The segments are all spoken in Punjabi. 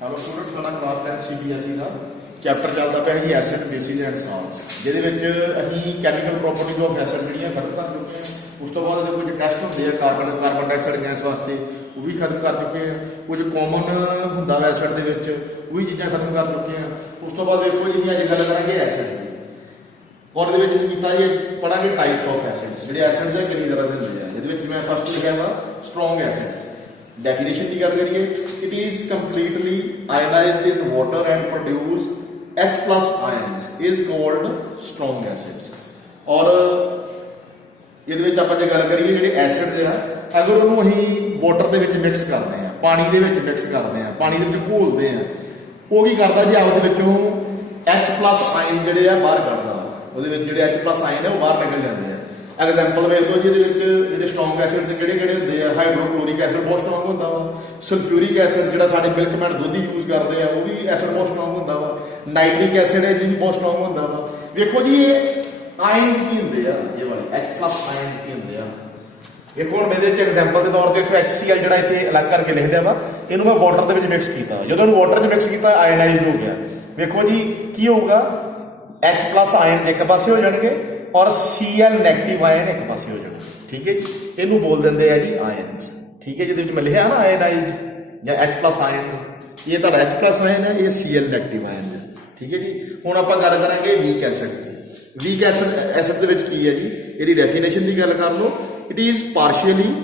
ਹੈਲੋ ਸਟੂਡੈਂਟ, ਸਾਡਾ ਕਲਾਸ 10 CBSE ਦਾ ਚੈਪਟਰ ਚੱਲਦਾ ਪਿਆ ਜੀ ਐਸਿਡ ਬੇਸਿਸ ਐਂਡ ਸਾਲਟਸ, ਜਿਹਦੇ ਵਿੱਚ ਅਸੀਂ ਕੈਮੀਕਲ ਪ੍ਰੋਪਰਟੀਜ਼ ਆਫ ਐਸਿਡ ਜਿਹੜੀਆਂ ਖਤਮ ਕਰ ਚੁੱਕੇ ਹਾਂ। ਉਸ ਤੋਂ ਬਾਅਦ ਇਹਦੇ ਕੁਝ ਟੈਸਟ ਹੁੰਦੇ ਆ ਕਾਰਬਨ ਡਾਈਆਕਸਾਈਡ ਗੈਸ ਵਾਸਤੇ, ਉਹ ਵੀ ਖਤਮ ਕਰ ਚੁੱਕੇ ਹਾਂ। ਕੁਝ ਕਾਮਨ ਹੁੰਦਾ ਵਾ ਐਸਿਡ ਦੇ ਵਿੱਚ, ਉਹ ਵੀ ਚੀਜ਼ਾਂ ਖਤਮ ਕਰ ਚੁੱਕੇ ਹਾਂ। ਉਸ ਤੋਂ ਬਾਅਦ ਦੇਖੋ ਜੀ ਅੱਜ ਗੱਲ ਕਰਾਂਗੇ ਐਸਿਡਸ ਦੀ, ਔਰ ਇਹਦੇ ਵਿੱਚ ਅਸੀਂ ਕੀਤਾ ਜੀ ਪੜਾਂਗੇ ਟਾਈਪਸ ਆਫ ਐਸਿਡਸ। ਜਿਹੜੇ ਐਸਿਡਸ ਹੈ ਕਿੰਨੀ ਤਰ੍ਹਾਂ ਦੇ ਹੁੰਦੇ ਆ। ਇਹਦੇ ਵਿੱਚ ਮੈਂ ਫਸਟ ਲਿਖਿਆ ਵਾ ਸਟਰੋਂਗ ਐਸਿਡ। Definition की गल करिए, it is completely ionized in water and produce H+ ions is called strong acids। और ਇਹਦੇ ਵਿੱਚ ਆਪਾਂ ਜੇ ਗੱਲ ਕਰੀਏ ਜਿਹੜੇ ਐਸਿਡਸ ਆ, ਅਗਰ ਉਹਨੂੰ ਅਸੀਂ ਵਾਟਰ ਦੇ ਵਿੱਚ ਮਿਕਸ ਕਰਦੇ ਆ, ਪਾਣੀ ਦੇ ਵਿੱਚ ਮਿਕਸ ਕਰਦੇ ਆ, ਪਾਣੀ ਦੇ ਵਿੱਚ ਘੋਲਦੇ ਆ, ਉਹ ਕੀ ਕਰਦਾ ਜੀ ਆਪਦੇ ਵਿੱਚੋਂ H+ ਆਇਨ ਜਿਹੜੇ ਆ ਬਾਹਰ ਕੱਢਦਾ। ਉਹਦੇ ਵਿੱਚ ਜਿਹੜੇ H+ ਆਇਨ ਆ ਉਹ ਬਾਹਰ ਨਿਕਲ ਜਾਂਦੇ ਆ। ਐਗਜ਼ਾਮਪਲ ਵੇਖ ਲਓ ਜੀ, ਇਹਦੇ ਵਿੱਚ ਜਿਹੜੇ ਸਟਰੋਂਗ ਐਸਿਡਸ ਕਿਹੜੇ ਕਿਹੜੇ ਹੁੰਦੇ ਆ। ਹਾਈਡਰੋਕਲੋਰਿਕ ਐਸਿਡ ਬਹੁਤ ਸਟਰੋਂਗ ਹੁੰਦਾ ਵਾ। ਸਲਫਿਊਰਿਕ ਐਸਿਡ ਜਿਹੜਾ ਸਾਡੇ ਮਿਲਕਮੈਨ ਦੁੱਧ ਯੂਜ਼ ਕਰਦੇ ਆ, ਉਹ ਵੀ ਐਸਿਡ ਬਹੁਤ ਸਟਰੋਂਗ ਹੁੰਦਾ ਵਾ। ਨਾਈਟ੍ਰਿਕ ਐਸਿਡ ਹੈ ਜੀ, ਬਹੁਤ ਸਟਰੋਂਗ ਹੁੰਦਾ ਵਾ। ਵੇਖੋ ਜੀ ਇਹ ਆਇਨਸ ਕੀ ਹੁੰਦੇ ਆ, ਇਹ ਵਾਲੇ H+ ਆਇਨਸ ਕੀ ਹੁੰਦੇ ਆ। ਵੇਖੋ ਹੁਣ ਮੇਰੇ ਚ ਐਗਜ਼ਾਮਪਲ ਦੇ ਤੌਰ ਤੇ HCl ਜਿਹੜਾ ਇੱਥੇ ਅਲੱਗ ਕਰਕੇ ਲਿਖ ਦਿਆ ਵਾ, ਇਹਨੂੰ ਮੈਂ ਵਾਟਰ ਦੇ ਵਿੱਚ ਮਿਕਸ ਕੀਤਾ। ਜਦੋਂ ਇਹਨੂੰ ਵਾਟਰ 'ਚ ਮਿਕਸ ਕੀਤਾ ਆਇਨਾਈਜ਼ਡ ਹੋ ਗਿਆ। ਵੇਖੋ ਜੀ ਕੀ ਹੋਊਗਾ, H+ ਆਇਨ ਇੱਕ ਪਾਸੇ ਹੋ ਜਾਣਗੇ और Cl ਨੈਗੇਟਿਵ ਆਇਨ ਇੱਕ ਪਾਸੇ ਹੋ ਜਾਣਗੇ। ਠੀਕ ਹੈ ਜੀ, ਇਹਨੂੰ ਬੋਲ ਦਿੰਦੇ ਆ ਜੀ ਆਇਨਸ। ਠੀਕ ਹੈ, ਜਿਹਦੇ ਵਿੱਚ ਮੈਂ ਲਿਖਿਆ ਨਾ ਆਇਨਾਈਜ਼ਡ ਜਾਂ H+ ਆਇਨਸ, ਇਹ ਤੁਹਾਡਾ H+ ਆਇਨ ਹੈ, ਇਹ Cl ਨੈਗੇਟਿਵ ਆਇਨਸ ਹੈ। ਠੀਕ ਹੈ ਜੀ, ਹੁਣ ਆਪਾਂ ਗੱਲ ਕਰਾਂਗੇ ਵੀਕ ਐਸਿਡ ਦੀ। ਵੀਕ ਐਸਿਡ ਦੇ ਵਿੱਚ ਕੀ ਹੈ ਜੀ, ਇਹਦੀ ਡੈਫੀਨੇਸ਼ਨ ਦੀ ਗੱਲ ਕਰ ਲਓ। It is partially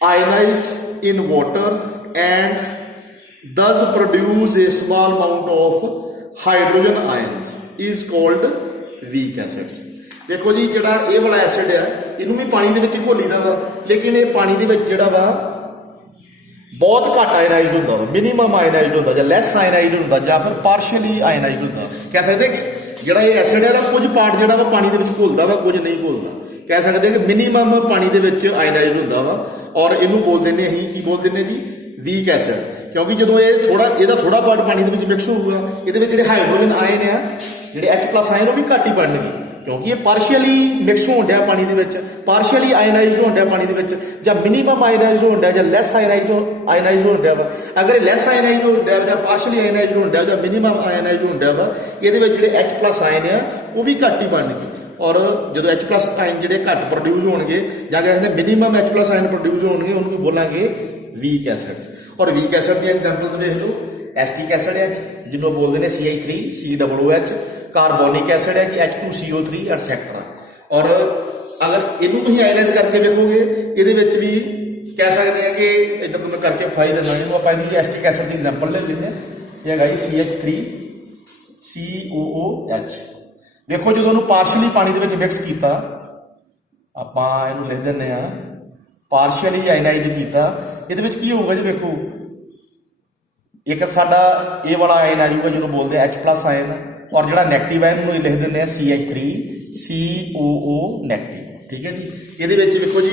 ionised in water and thus produce a small amount of hydrogen ions is called weak acids. ਦੇਖੋ ਜੀ ਜਿਹੜਾ ਇਹ ਵਾਲਾ ਐਸਿਡ ਆ, ਇਹਨੂੰ ਵੀ ਪਾਣੀ ਦੇ ਵਿੱਚ ਘੋਲੀਦਾ ਵਾ, ਲੇਕਿਨ ਇਹ ਪਾਣੀ ਦੇ ਵਿੱਚ ਜਿਹੜਾ ਵਾ ਬਹੁਤ ਘੱਟ ਆਇਨਾਈਜ਼ਡ ਹੁੰਦਾ ਵਾ। ਮਿਨੀਮਮ ਆਇਨਾਈਜ਼ਡ ਹੁੰਦਾ ਜਾਂ ਲੈਸ ਆਇਨਾਈਜ਼ਡ ਹੁੰਦਾ ਜਾਂ ਫਿਰ ਪਾਰਸ਼ੀਅਲੀ ਆਇਨਾਈਜ਼ਡ ਹੁੰਦਾ। ਕਹਿ ਸਕਦੇ ਕਿ ਜਿਹੜਾ ਇਹ ਐਸਿਡ ਹੈ ਦਾ ਕੁਝ ਪਾਰਟ ਜਿਹੜਾ ਵਾ ਪਾਣੀ ਦੇ ਵਿੱਚ ਘੁਲਦਾ ਵਾ, ਕੁਝ ਨਹੀਂ ਘੁਲਦਾ। ਕਹਿ ਸਕਦੇ ਕਿ ਮਿਨੀਮਮ ਪਾਣੀ ਦੇ ਵਿੱਚ ਆਇਨਾਈਜ਼ਡ ਹੁੰਦਾ ਵਾ, ਔਰ ਇਹਨੂੰ ਬੋਲ ਦਿੰਦੇ ਅਸੀਂ ਕੀ ਬੋਲ ਦਿੰਦੇ ਜੀ, ਵੀਕ ਐਸਿਡ। ਕਿਉਂਕਿ ਜਦੋਂ ਇਹਦਾ ਥੋੜਾ ਪਾਰਟ ਪਾਣੀ ਦੇ ਵਿੱਚ ਮਿਕਸ ਹੋਊਗਾ, ਇਹਦੇ ਵਿੱਚ ਜਿਹੜੇ ਹਾਈਡਰੋਜਨ ਆਇਨ ਆ, ਜਿਹੜੇ H+ ਆਇਨ, ਉਹ ਵੀ ਘੱਟ ਹੀ ਬਣਨਗੇ, ਕਿਉਂਕਿ ਇਹ ਪਾਰਸ਼ੀਅਲੀ ਮਿਕਸ ਹੋਣ ਡਿਆ ਪਾਣੀ ਦੇ ਵਿੱਚ, ਪਾਰਸ਼ੀਅਲੀ ਆਇਨਾਈਜ਼ਡ ਹੋਣ ਡਿਆ ਪਾਣੀ ਦੇ ਵਿੱਚ, ਜਾਂ ਮਿਨੀਮਮ ਆਇਨਾਈਜ਼ਡ ਹੋਣ ਡਿਆ ਜਾਂ ਲੈਸ ਆਇਨਾਈਜ਼ਡ ਹੋਣ ਡਿਆ ਵਾ। ਅਗਰ ਇਹ ਲੈਸ ਆਇਨਾਈਜ਼ਡ ਹੋਣ ਡਿਆ ਜਾਂ ਪਾਰਸ਼ੀਅਲੀ ਆਇਨਾਈਜ਼ਡ ਹੋਣ ਡਿਆ ਜਾਂ ਮਿਨੀਮਮ ਆਇਨਾਈਜ਼ਡ ਹੋਣ ਡਿਆ ਵਾ, ਇਹਦੇ ਵਿੱਚ ਜਿਹੜੇ H+ ਆਇਨ ਆ ਉਹ ਵੀ ਘੱਟ ਹੀ ਬਣਨਗੇ। ਔਰ ਜਦੋਂ H+ ਆਇਨ ਜਿਹੜੇ ਘੱਟ ਪ੍ਰੋਡਿਊਸ ਹੋਣਗੇ ਜਾਂ ਕਹਿੰਦੇ ਮਿਨੀਮਮ H+ ਆਇਨ ਪ੍ਰੋਡਿਊਸ ਹੋਣਗੇ, ਉਹਨੂੰ ਵੀ ਬੋਲਾਂਗੇ ਵੀਕ ਐਸਿਡਸ। ਔਰ ਵੀਕ ਐਸਿਡ ਦੀ ਐਗਜ਼ਾਮਪਲਸ ਦੇਖ ਲਓ। ਐਸਟਿਕ ਐਸਿਡ ਹੈ ਜੀ, ਜਿਹਨੂੰ ਬੋਲਦੇ ਨੇ CH3COOH। ਕਾਰਬੋਨਿਕ ਐਸਿਡ ਹੈ ਜੀ H2CO3 ਐਟਸੈਟਰਾ। ਔਰ ਅਗਰ ਇਹਨੂੰ ਤੁਸੀਂ ਆਇਨਾਈਜ਼ ਕਰਕੇ ਦੇਖੋਗੇ, ਇਹਦੇ ਵਿੱਚ ਵੀ ਕਹਿ ਸਕਦੇ ਆ ਕਿ ਇੱਧਰ ਤੋਂ ਮੈਂ ਕਰਕੇ ਫਾਈ ਦਿੰਦਾ। ਇਹਨੂੰ ਆਪਾਂ ਇਹਦੀ ਐਸਟਿਕ ਐਸਿਡ ਦੀ ਐਗਜ਼ਾਮਪਲ ਲੈ ਲੈਂਦੇ ਹਾਂ। ਇਹ ਹੈਗਾ ਜੀ CH3COOH। ਦੇਖੋ ਜਦੋਂ ਉਹਨੂੰ ਪਾਰਸ਼ਲੀ ਪਾਣੀ ਦੇ ਵਿੱਚ ਮਿਕਸ ਕੀਤਾ, ਆਪਾਂ ਇਹਨੂੰ ਲਿਖ ਦਿੰਦੇ ਹਾਂ ਪਾਰਸ਼ਲੀ ਆਇਨਾਈਜ਼ ਕੀਤਾ। ਇਹਦੇ ਵਿੱਚ ਕੀ ਹੋਊਗਾ ਜੀ, ਵੇਖੋ ਇੱਕ ਸਾਡਾ ਇਹ ਵਾਲਾ ਆਇਨ ਆ ਜਾਊਗਾ ਜਿਹਨੂੰ ਬੋਲਦੇ ਆ H+ ਆਇਨ, ਔਰ ਜਿਹੜਾ ਨੈਗੇਟਿਵ ਆਇਨ ਨੂੰ ਲਿਖ ਦਿੰਦੇ ਆ CH3COO ਨੈਗੇਟਿਵ। ਠੀਕ ਹੈ ਜੀ, ਇਹਦੇ ਵਿੱਚ ਵੇਖੋ ਜੀ